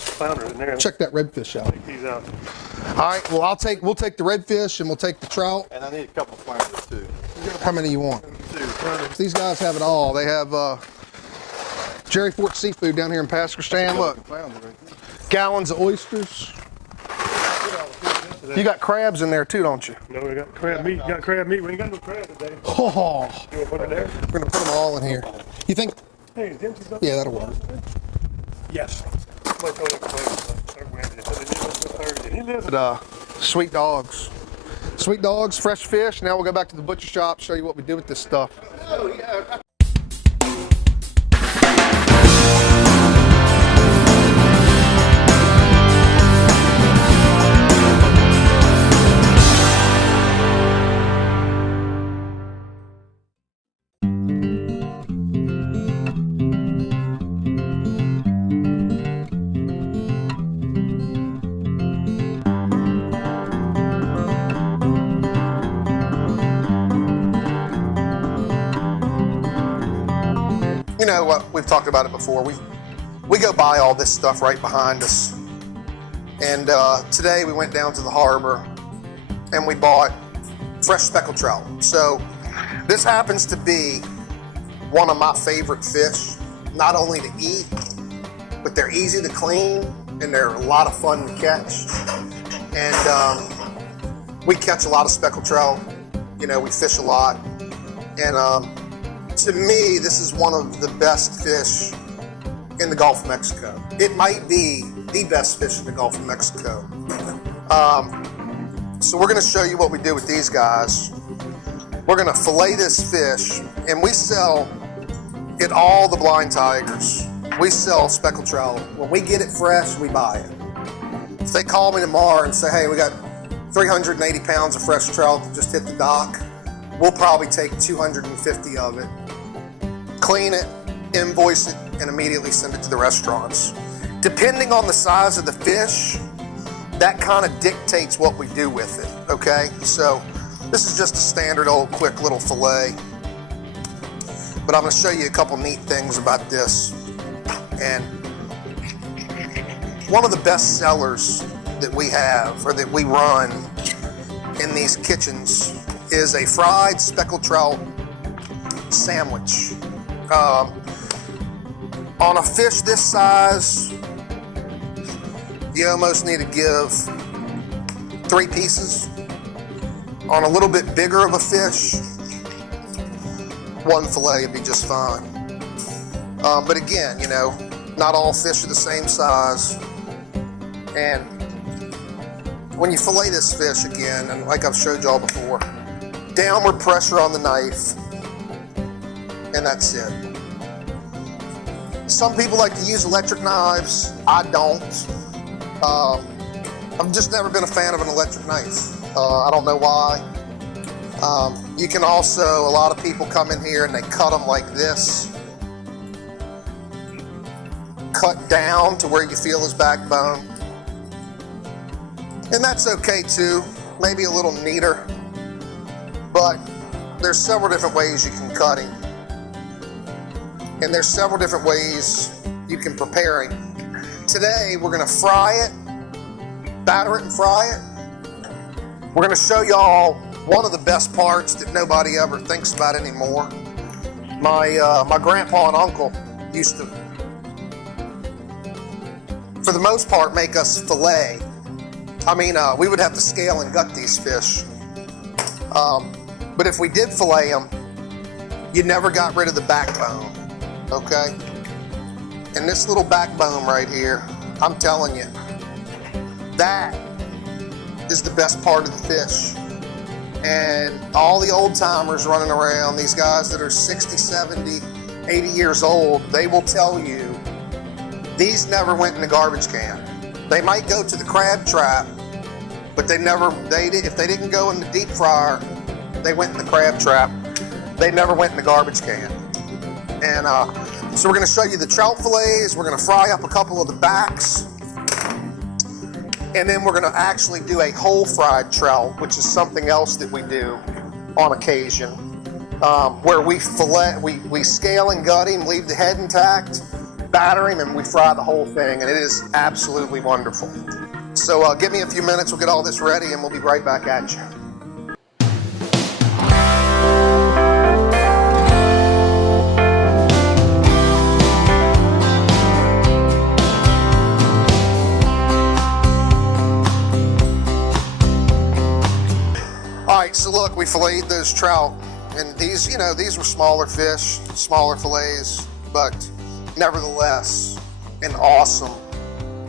Flounder in there. Check that redfish out. Take these out. All right, well, we'll take the redfish and we'll take the trout. And I need a couple of flounders too. How many you want? 2 flounders. These guys have it all. They have Jerry Fort Seafood down here in Pascagoula. Look, gallons of oysters. You got crabs in there too, don't you? No, we got crab meat. Got crab meat. We ain't got no crab today. Oh, You want to put it there? we're gonna put them all in here. You think? Hey, is empty stuff? Yeah, that'll work. Yes. Somebody told us Wednesday. So they did it on Thursday. He lives But sweet dogs. Sweet dogs, fresh fish. Now we'll go back to the butcher shop, show you what we do with this stuff. You know what, we've talked about it before. We go buy all this stuff right behind us. And today we went down to the harbor and we bought fresh speckled trout. So this happens to be one of my favorite fish, not only to eat, but they're easy to clean and they're a lot of fun to catch. And we catch a lot of speckled trout. You know, we fish a lot. And to me, this is one of the best fish in the Gulf of Mexico. It might be the best fish in the Gulf of Mexico. So we're gonna show you what we do with these guys. We're gonna fillet this fish, and we sell at all the Blind Tigers. We sell speckled trout. When we get it fresh, we buy it. If they call me tomorrow and say, hey, we got 380 pounds of fresh trout that just hit the dock, we'll probably take 250 of it, clean it, invoice it, and immediately send it to the restaurants. Depending on the size of the fish, that kind of dictates what we do with it, okay? So this is just a standard old quick little fillet, but I'm gonna show you a couple neat things about this. And one of the best sellers that we have, or that we run in these kitchens, is a fried speckled trout sandwich. On a fish this size, you almost need to give 3 pieces. On a little bit bigger of a fish, 1 fillet would be just fine. But again, you know, not all fish are the same size. And when you fillet this fish again, and like I've showed y'all before, downward pressure on the knife, and that's it. Some people like to use electric knives. I don't. I've just never been a fan of an electric knife. I don't know why. You can also, a lot of people come in here and they cut them like this. Cut down to where you feel his backbone. And that's okay too, maybe a little neater. But there's several different ways you can cut him. And there's several different ways you can prepare him. Today, we're gonna fry it, batter it and fry it. We're gonna show y'all one of the best parts that nobody ever thinks about anymore. My grandpa and uncle used to, for the most part, make us fillet. I mean, we would have to scale and gut these fish. But if we did fillet them, you never got rid of the backbone, okay? And this little backbone right here, I'm telling you, that is the best part of the fish. And all the old timers running around, these guys that are 60, 70, 80 years old, they will tell you these never went in the garbage can. They might go to the crab trap, but if they didn't go in the deep fryer, they went in the crab trap. They never went in the garbage can. And so we're gonna show you the trout fillets. We're gonna fry up a couple of the backs. And then we're gonna actually do a whole fried trout, which is something else that we do on occasion, where we scale and gut him, leave the head intact, batter him, and we fry the whole thing, and it is absolutely wonderful. So give me a few minutes, we'll get all this ready, and we'll be right back at you. Alright, so look, we filleted those trout, and these, you know, these were smaller fish, smaller fillets, but nevertheless, an awesome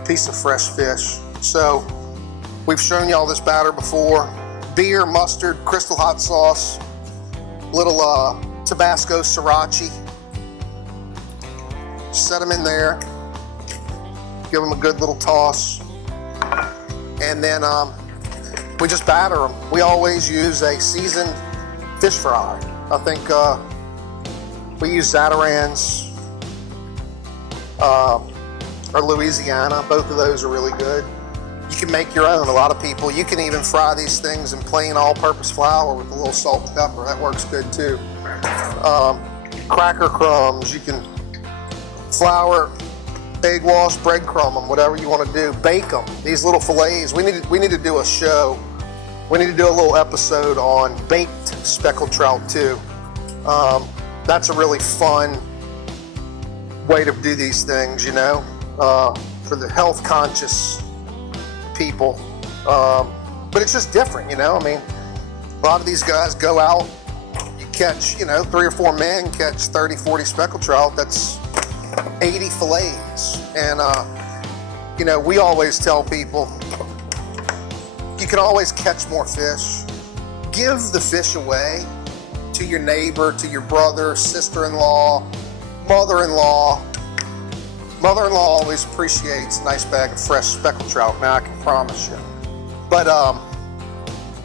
piece of fresh fish. So, we've shown y'all this batter before. Beer, mustard, crystal hot sauce, little Tabasco sriracha. Set them in there, give them a good little toss, and then we just batter them. We always use a seasoned fish fry. I think we use Zatarain's or Louisiana. Both of those are really good. You can make your own. A lot of people, you can even fry these things in plain all-purpose flour with a little salt and pepper. That works good too. Cracker crumbs, you can flour, egg wash, breadcrumb them, whatever you want to do. Bake them. These little fillets. We need to do a show. We need to do a little episode on baked speckled trout too. That's a really fun way to do these things, you know, for the health conscious people. But it's just different, you know. I mean, a lot of these guys go out, you catch, you know, 3 or 4 men catch 30, 40 speckled trout. That's 80 fillets. And, you know, we always tell people, you can always catch more fish. Give the fish away to your neighbor, to your brother, sister-in-law, mother-in-law. Mother-in-law always appreciates a nice bag of fresh speckled trout, now I can promise you. But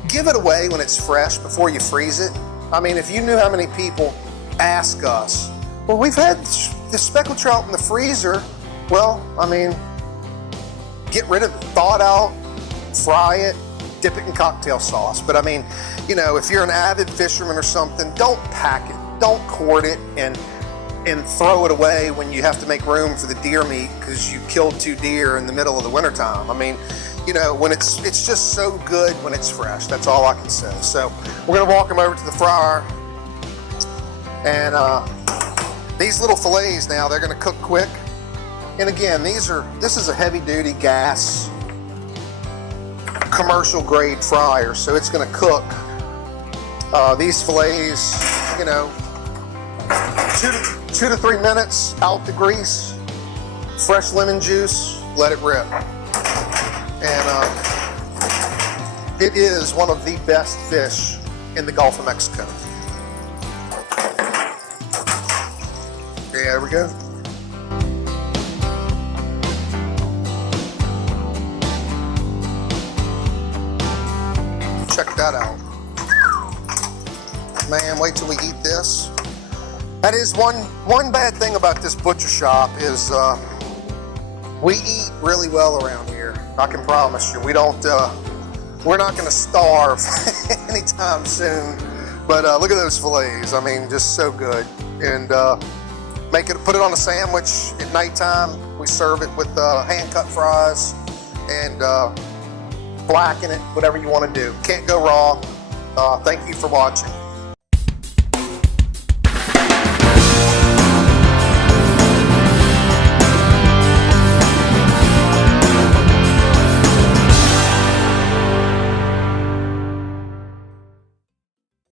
give it away when it's fresh before you freeze it. I mean, if you knew how many people ask us, well, we've had the speckled trout in the freezer. Well, I mean, get rid of it, thaw it out, fry it, dip it in cocktail sauce. But I mean, you know, if you're an avid fisherman or something, don't pack it, don't quart it and throw it away when you have to make room for the deer meat because you killed 2 deer in the middle of the wintertime. I mean, you know, when it's just so good when it's fresh. That's all I can say. So we're gonna walk them over to the fryer, and these little fillets now, they're gonna cook quick. And again, this is a heavy duty gas commercial grade fryer, so it's going to cook these fillets, you know, 2 to 3 minutes out the grease, fresh lemon juice, let it rip. And it is one of the best fish in the Gulf of Mexico. Okay, there we go. Check that out. Man, wait till we eat this. That is one bad thing about this butcher shop is we eat really well around here. I can promise you. We don't, we're not gonna starve anytime soon. But look at those fillets. I mean, just so good. And put it on a sandwich at nighttime. We serve it with hand cut fries and blacken it, whatever you want to do. Can't go wrong. Thank you for watching.